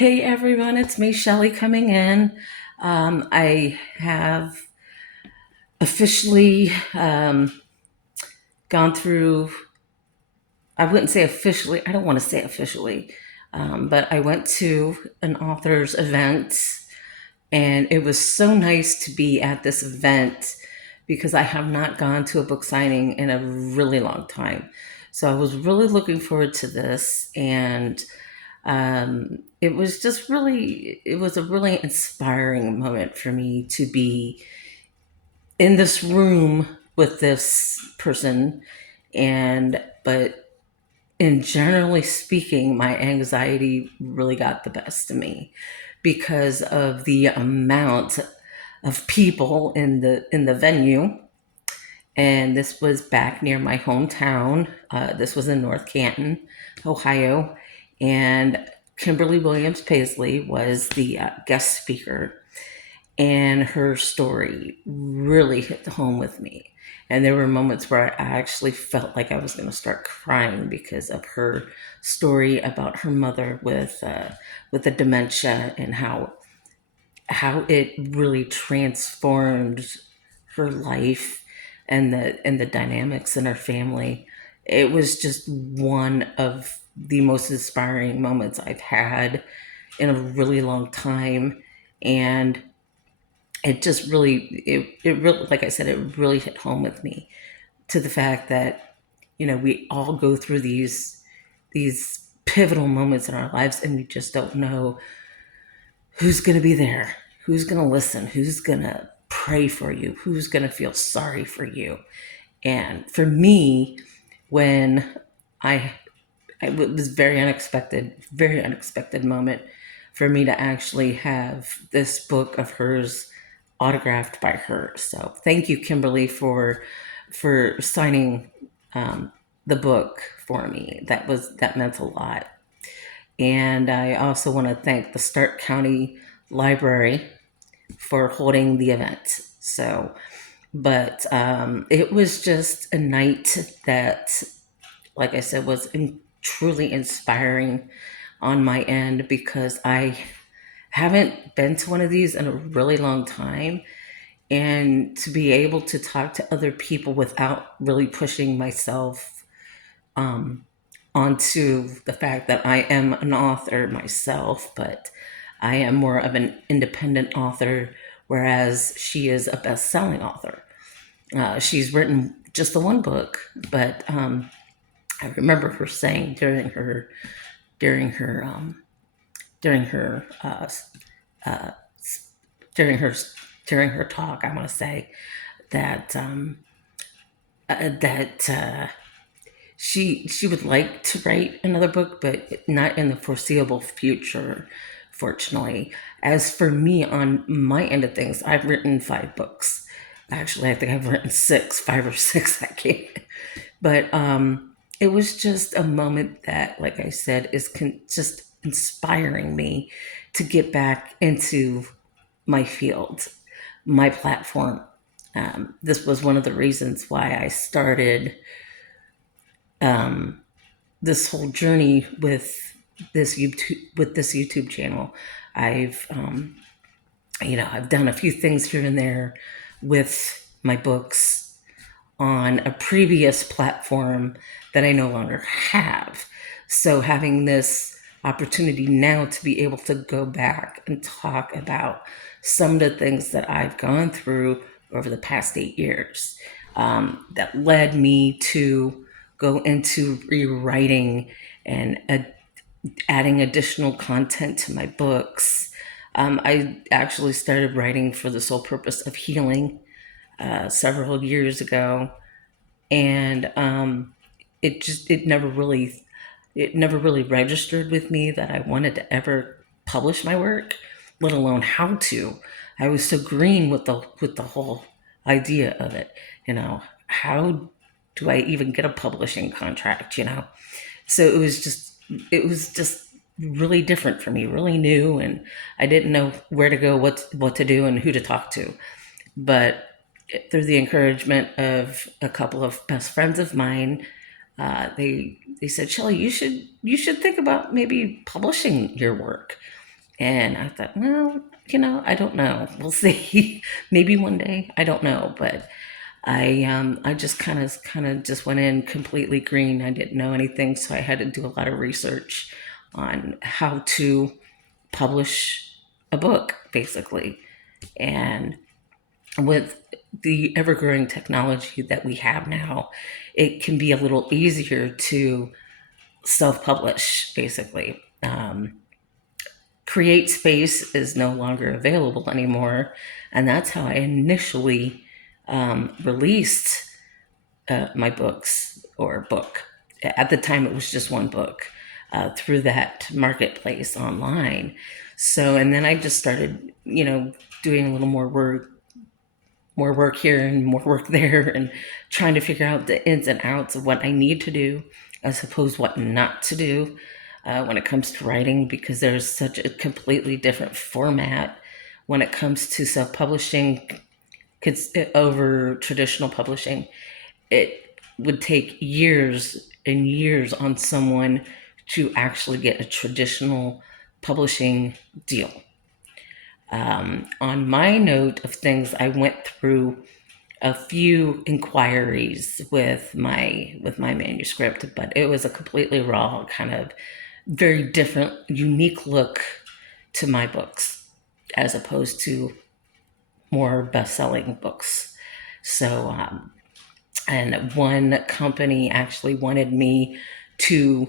Hey everyone, it's me, Shelly, coming in. I have officially gone through, I wouldn't say officially, I don't want to say officially, but I went to an author's event and it was so nice to be at this event because I have not gone to a book signing in a really long time. So I was really looking forward to this, and it was just really, it was a really inspiring moment for me to be in this room with this person. And but in generally speaking, my anxiety really got the best of me because of the amount of people in the venue. And this was back near my hometown. This was in North Canton, Ohio, and Kimberly Williams Paisley was the guest speaker, and her story really hit home with me. And there were moments where I actually felt like I was going to start crying because of her story about her mother with the dementia, and how it really transformed her life and the dynamics in her family. It was just one of the most inspiring moments I've had in a really long time. And it really, like I said, it really hit home with me, to the fact that, we all go through these pivotal moments in our lives, and we just don't know who's going to be there, who's going to listen, who's going to pray for you, who's going to feel sorry for you. And for me, when I, it was very unexpected moment for me to actually have this book of hers autographed by her. So thank you, Kimberly, for signing the book for me. That meant a lot. And I also want to thank the Stark County Library for holding the event. So, but it was just a night that, like I said, was truly inspiring on my end, because I haven't been to one of these in a really long time. And to be able to talk to other people without really pushing myself um, onto the fact that I am an author myself, but I am more of an independent author, whereas she is a best-selling author. She's written just the one book, but I remember her saying during her during her uh, during her during her talk, I want to say that that she would like to write another book, but not in the foreseeable future, fortunately. As for me, on my end of things, I've written 5 books. Actually, I think I've written 5 or 6. I can't. But it was just a moment that, like I said, is just inspiring me to get back into my field, my platform. This was one of the reasons why I started um, this whole journey with this YouTube channel. I've I've done a few things here and there with my books on a previous platform that I no longer have. So having this opportunity now to be able to go back and talk about some of the things that I've gone through over the past 8 years, that led me to go into rewriting and adding additional content to my books. I actually started writing for the sole purpose of healing several years ago, and it never really registered with me that I wanted to ever publish my work, let alone how to. I was so green with the whole idea of it. How do I even get a publishing contract? So it was just really different for me, really new, and I didn't know where to go, what to do, and who to talk to. But through the encouragement of a couple of best friends of mine, they said, "Shelley, you should think about maybe publishing your work." And I thought, well, I don't know. We'll see. Maybe one day. I don't know. But I just kind of just went in completely green. I didn't know anything, so I had to do a lot of research on how to publish a book, basically. And with the ever growing technology that we have now, it can be a little easier to self publish, basically. Create Space is no longer available anymore. And that's how I initially released my books or book. At the time, it was just one book through that marketplace online. So, and then I just started, doing a little more work here and more work there, and trying to figure out the ins and outs of what I need to do, I suppose what not to do when it comes to writing, because there's such a completely different format when it comes to self publishing over traditional publishing. It would take years and years on someone to actually get a traditional publishing deal. On my note of things, I went through a few inquiries with my manuscript, but it was a completely raw, kind of very different, unique look to my books, as opposed to more best-selling books. So, and one company actually wanted me to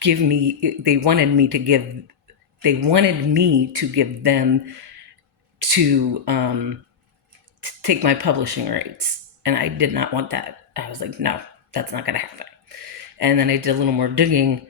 give me. They wanted me to give them to take my publishing rates, and I did not want that. I was like, no, that's not going to happen. And then I did a little more digging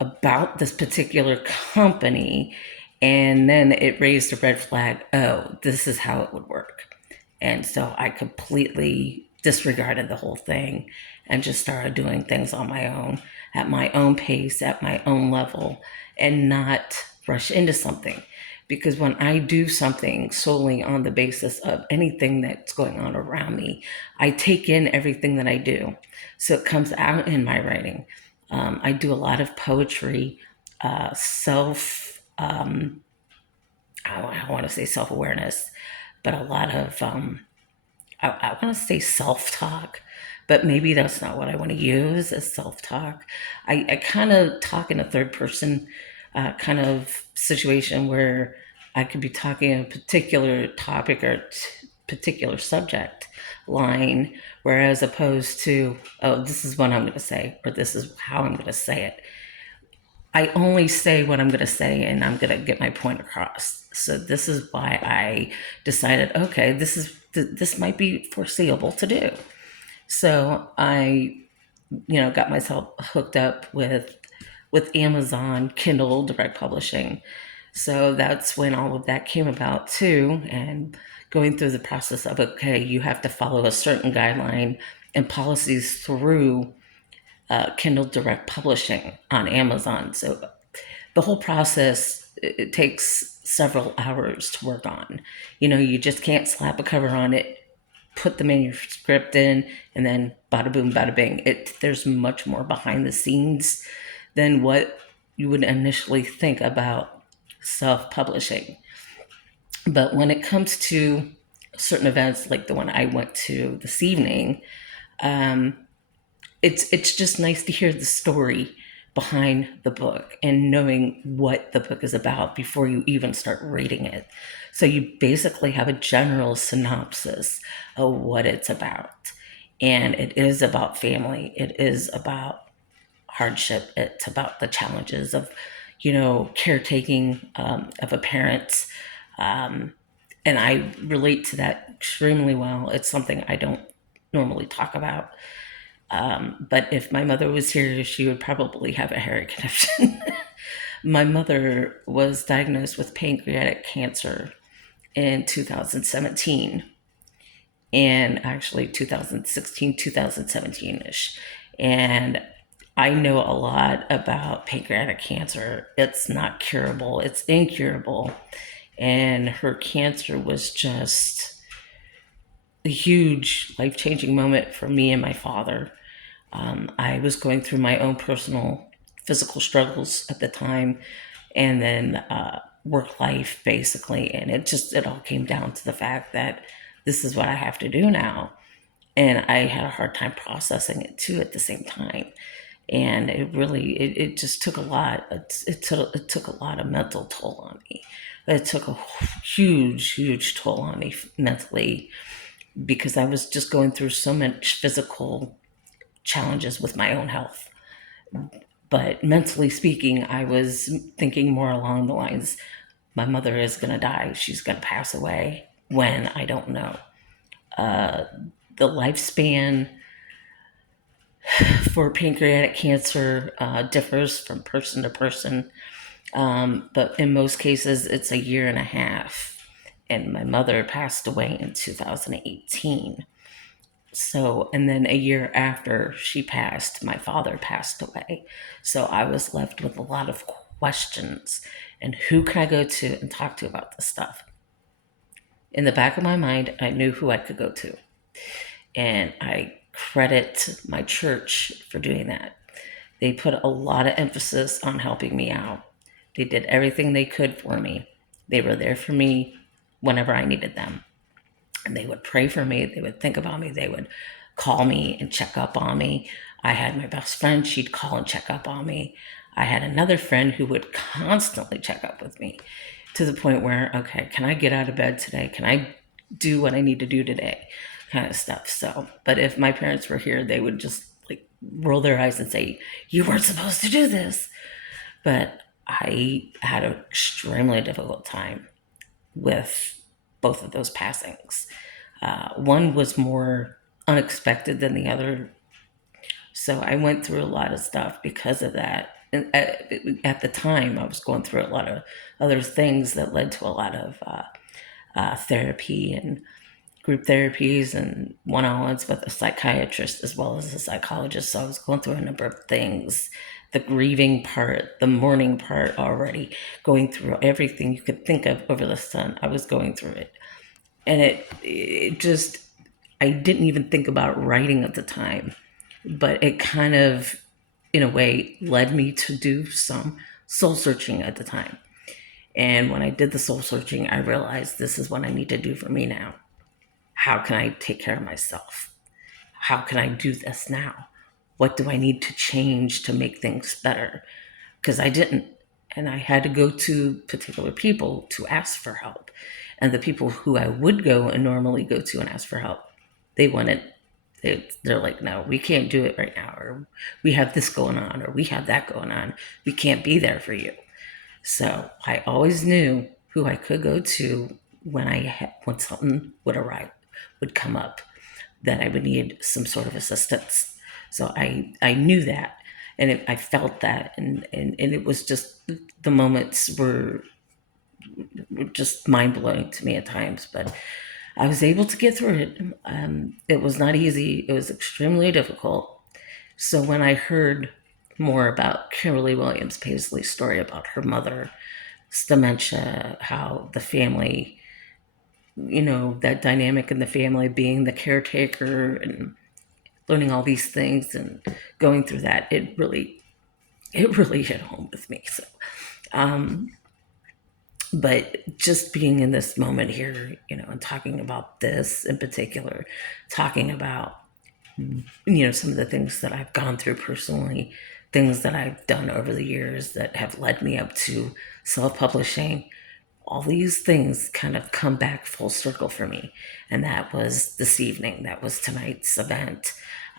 about this particular company, and then it raised a red flag. Oh, this is how it would work. And so I completely disregarded the whole thing and just started doing things on my own, at my own pace, at my own level, and not rush into something. Because when I do something solely on the basis of anything that's going on around me, I take in everything that I do. So it comes out in my writing. I do a lot of poetry, I want to say self awareness, but a lot of, I want to say self talk, but maybe that's not what I want to use as self talk. I kind of talk in a third person kind of situation where I could be talking a particular topic or particular subject line, whereas opposed to, oh, this is what I'm going to say, or this is how I'm going to say it. I only say what I'm going to say, and I'm going to get my point across. So this is why I decided, okay, this might be foreseeable to do. So I, got myself hooked up with Amazon Kindle Direct Publishing. So that's when all of that came about too, and going through the process of, okay, you have to follow a certain guideline and policies through Kindle Direct Publishing on Amazon. So the whole process, it takes several hours to work on. You just can't slap a cover on it, put the manuscript in, and then bada boom, bada bing. There's much more behind the scenes than what you would initially think about self-publishing. But when it comes to certain events like the one I went to this evening, it's just nice to hear the story behind the book and knowing what the book is about before you even start reading it. So you basically have a general synopsis of what it's about. And it is about family. It is about hardship. It's about the challenges of, caretaking of a parent. And I relate to that extremely well. It's something I don't normally talk about. But if my mother was here, she would probably have a hairy connection. My mother was diagnosed with pancreatic cancer in 2017, and actually 2016, 2017-ish. And I know a lot about pancreatic cancer. It's not curable, it's incurable. And her cancer was just a huge life changing moment for me and my father. I was going through my own personal physical struggles at the time, and then work life basically. And it all came down to the fact that this is what I have to do now. And I had a hard time processing it too at the same time. And it just took a lot. It took a lot of mental toll on me. It took a huge toll on me mentally, because I was just going through so much physical challenges with my own health. But mentally speaking, I was thinking more along the lines, my mother is going to die. She's going to pass away when, I don't know. The lifespan for pancreatic cancer differs from person to person, but in most cases, it's a year and a half. And my mother passed away in 2018. So, and then a year after she passed, my father passed away. So I was left with a lot of questions. And who can I go to and talk to about this stuff? In the back of my mind, I knew who I could go to. And I credit my church for doing that. They put a lot of emphasis on helping me out. They did everything they could for me. They were there for me whenever I needed them. And they would pray for me. They would think about me. They would call me and check up on me. I had my best friend. She'd call and check up on me. I had another friend who would constantly check up with me, to the point where, okay, can I get out of bed today? Can I do what I need to do today? Kind of stuff. So, but if my parents were here, they would just like roll their eyes and say, you weren't supposed to do this. But I had an extremely difficult time with both of those passings. One was more unexpected than the other. So I went through a lot of stuff because of that. And at the time, I was going through a lot of other things that led to a lot of therapy and group therapies and one-on-ones with a psychiatrist as well as a psychologist. So I was going through a number of things, the grieving part, the mourning part already, going through everything you could think of over the sun. I was going through it. And it just, I didn't even think about writing at the time, but it kind of, in a way, led me to do some soul searching at the time. And when I did the soul searching, I realized this is what I need to do for me now. How can I take care of myself? How can I do this now? What do I need to change to make things better? Because I didn't. And I had to go to particular people to ask for help. And the people who I would go and normally go to and ask for help, they wanted, they're like, no, we can't do it right now. Or we have this going on, or we have that going on. We can't be there for you. So I always knew who I could go to when something would come up, that I would need some sort of assistance. So I knew that, and I felt that, and it was just, the moments were just mind blowing to me at times, but I was able to get through it. It was not easy. It was extremely difficult. So when I heard more about Kimberly Williams Paisley's story about her mother's dementia, how the family, that dynamic in the family, being the caretaker and learning all these things and going through that, it really hit home with me. So, but just being in this moment here, and talking about this in particular, talking about, some of the things that I've gone through personally, things that I've done over the years that have led me up to self-publishing, all these things kind of come back full circle for me. And that was this evening, that was tonight's event,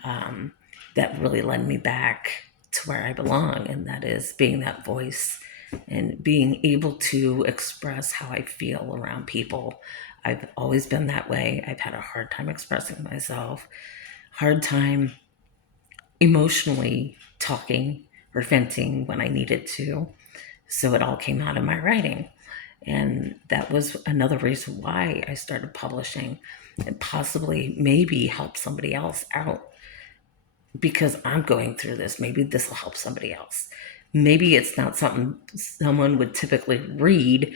that really led me back to where I belong, and that is being that voice and being able to express how I feel around people. I've always been that way. I've had a hard time expressing myself, hard time emotionally talking or venting when I needed to. So it all came out in my writing. And that was another reason why I started publishing, and possibly maybe help somebody else out, because I'm going through this. Maybe this will help somebody else. Maybe it's not something someone would typically read,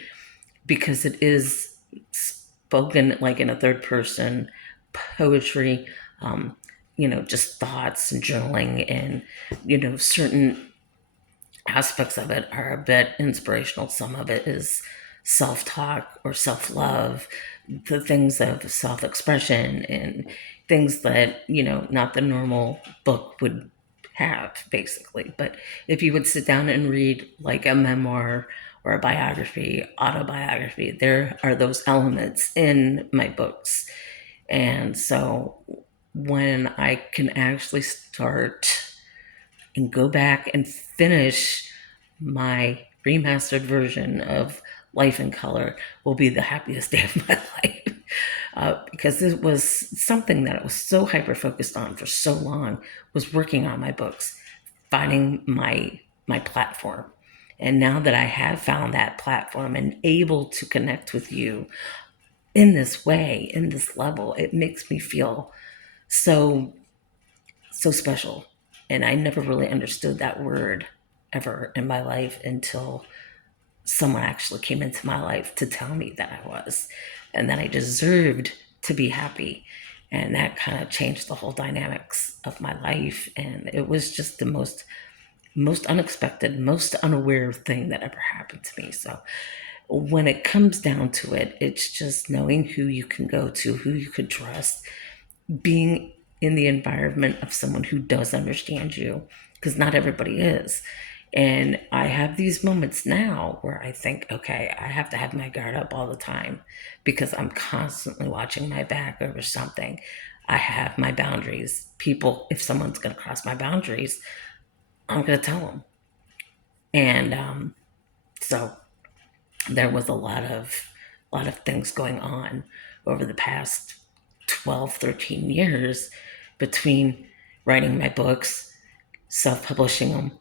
because it is spoken like in a third person, poetry, just thoughts and journaling, and, certain aspects of it are a bit inspirational. Some of it is self talk or self love, the things of self expression and things that, not the normal book would have, basically. But if you would sit down and read like a memoir or a biography, autobiography, there are those elements in my books. And so when I can actually start and go back and finish my remastered version of Life in Color will be the happiest day of my life. Because it was something that I was so hyper focused on for so long, was working on my books, finding my platform. And now that I have found that platform and able to connect with you in this way, in this level, it makes me feel so so special. And I never really understood that word ever in my life until someone actually came into my life to tell me that I was and that I deserved to be happy. And that kind of changed the whole dynamics of my life. And it was just the most unexpected, most unaware thing that ever happened to me. So when it comes down to it, it's just knowing who you can go to, who you could trust, being in the environment of someone who does understand you, because not everybody is. And I have these moments now where I think, okay, I have to have my guard up all the time because I'm constantly watching my back over something. I have my boundaries. People, if someone's going to cross my boundaries, I'm going to tell them. And so there was a lot of things going on over the past 12, 13 years between writing my books, self-publishing them,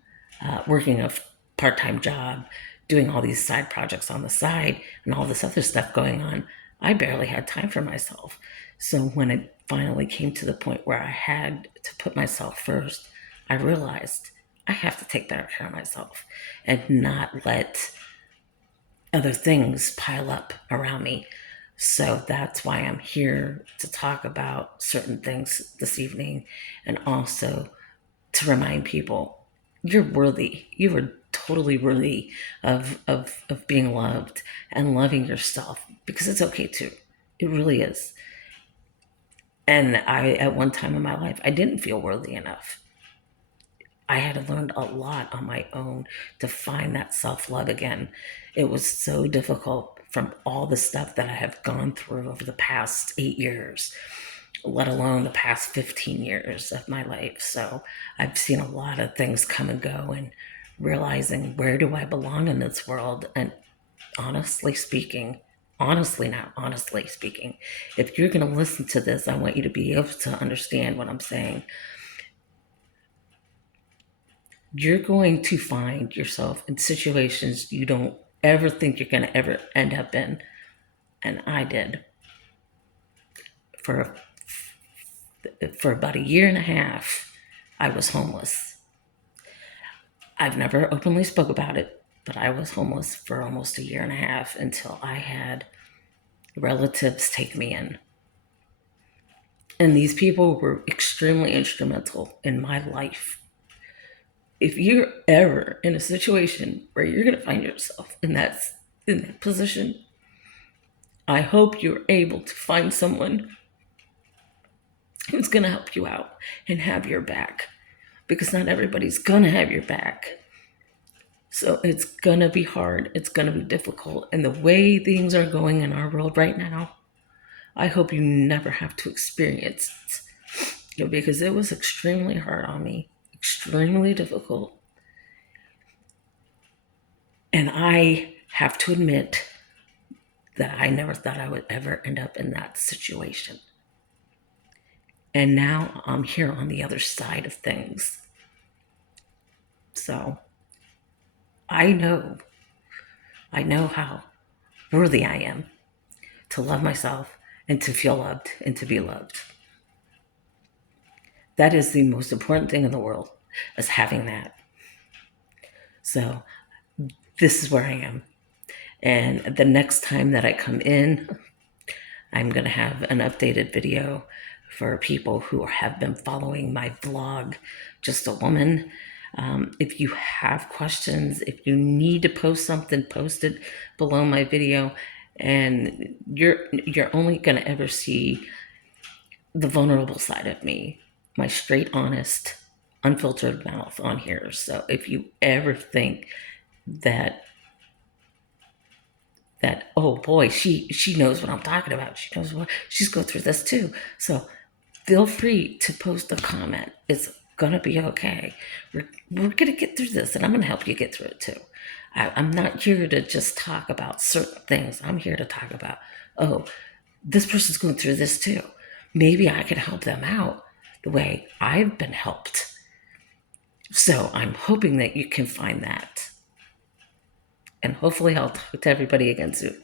working a part-time job, doing all these side projects on the side, and all this other stuff going on. I barely had time for myself. So when it finally came to the point where I had to put myself first, I realized I have to take better care of myself and not let other things pile up around me. So that's why I'm here to talk about certain things this evening and also to remind people you're worthy. You are totally worthy of being loved and loving yourself because it's okay too. It really is. And at one time in my life, I didn't feel worthy enough. I had learned a lot on my own to find that self love again. It was so difficult from all the stuff that I have gone through over the past 8 years, let alone the past 15 years of my life. So I've seen a lot of things come and go and realizing where do I belong in this world. And honestly speaking, honestly speaking, if you're going to listen to this, I want you to be able to understand what I'm saying. You're going to find yourself in situations you don't ever think you're going to ever end up in. And I did. For for about a year and a half, I was homeless. I've never openly spoke about it, but I was homeless for almost a year and a half until I had relatives take me in. And these people were extremely instrumental in my life. If you're ever in a situation where you're going to find yourself in that position, I hope you're able to find someone who's going to help you out and have your back, because not everybody's going to have your back. So it's going to be hard. It's going to be difficult. And the way things are going in our world right now, I hope you never have to experience it, because it was extremely hard on me, extremely difficult. And I have to admit that I never thought I would ever end up in that situation. And now I'm here on the other side of things. So I know, I know how worthy I am to love myself and to feel loved and to be loved. That is the most important thing in the world, is having that. So this is where I am. And the next time that I come in, I'm going to have an updated video for people who have been following my vlog, Just a Woman. If you have questions, if you need to post something, post it below my video. And you're only going to ever see the vulnerable side of me, my straight, honest, unfiltered mouth on here. So if you ever think that oh boy, she knows what I'm talking about, she knows what she's going through this too, so feel free to post a comment. It's gonna be okay. We're gonna get through this, and I'm gonna help you get through it too. I'm not here to just talk about certain things. I'm here to talk about, oh, this person's going through this too. Maybe I can help them out the way I've been helped. So I'm hoping that you can find that. And hopefully I'll talk to everybody again soon.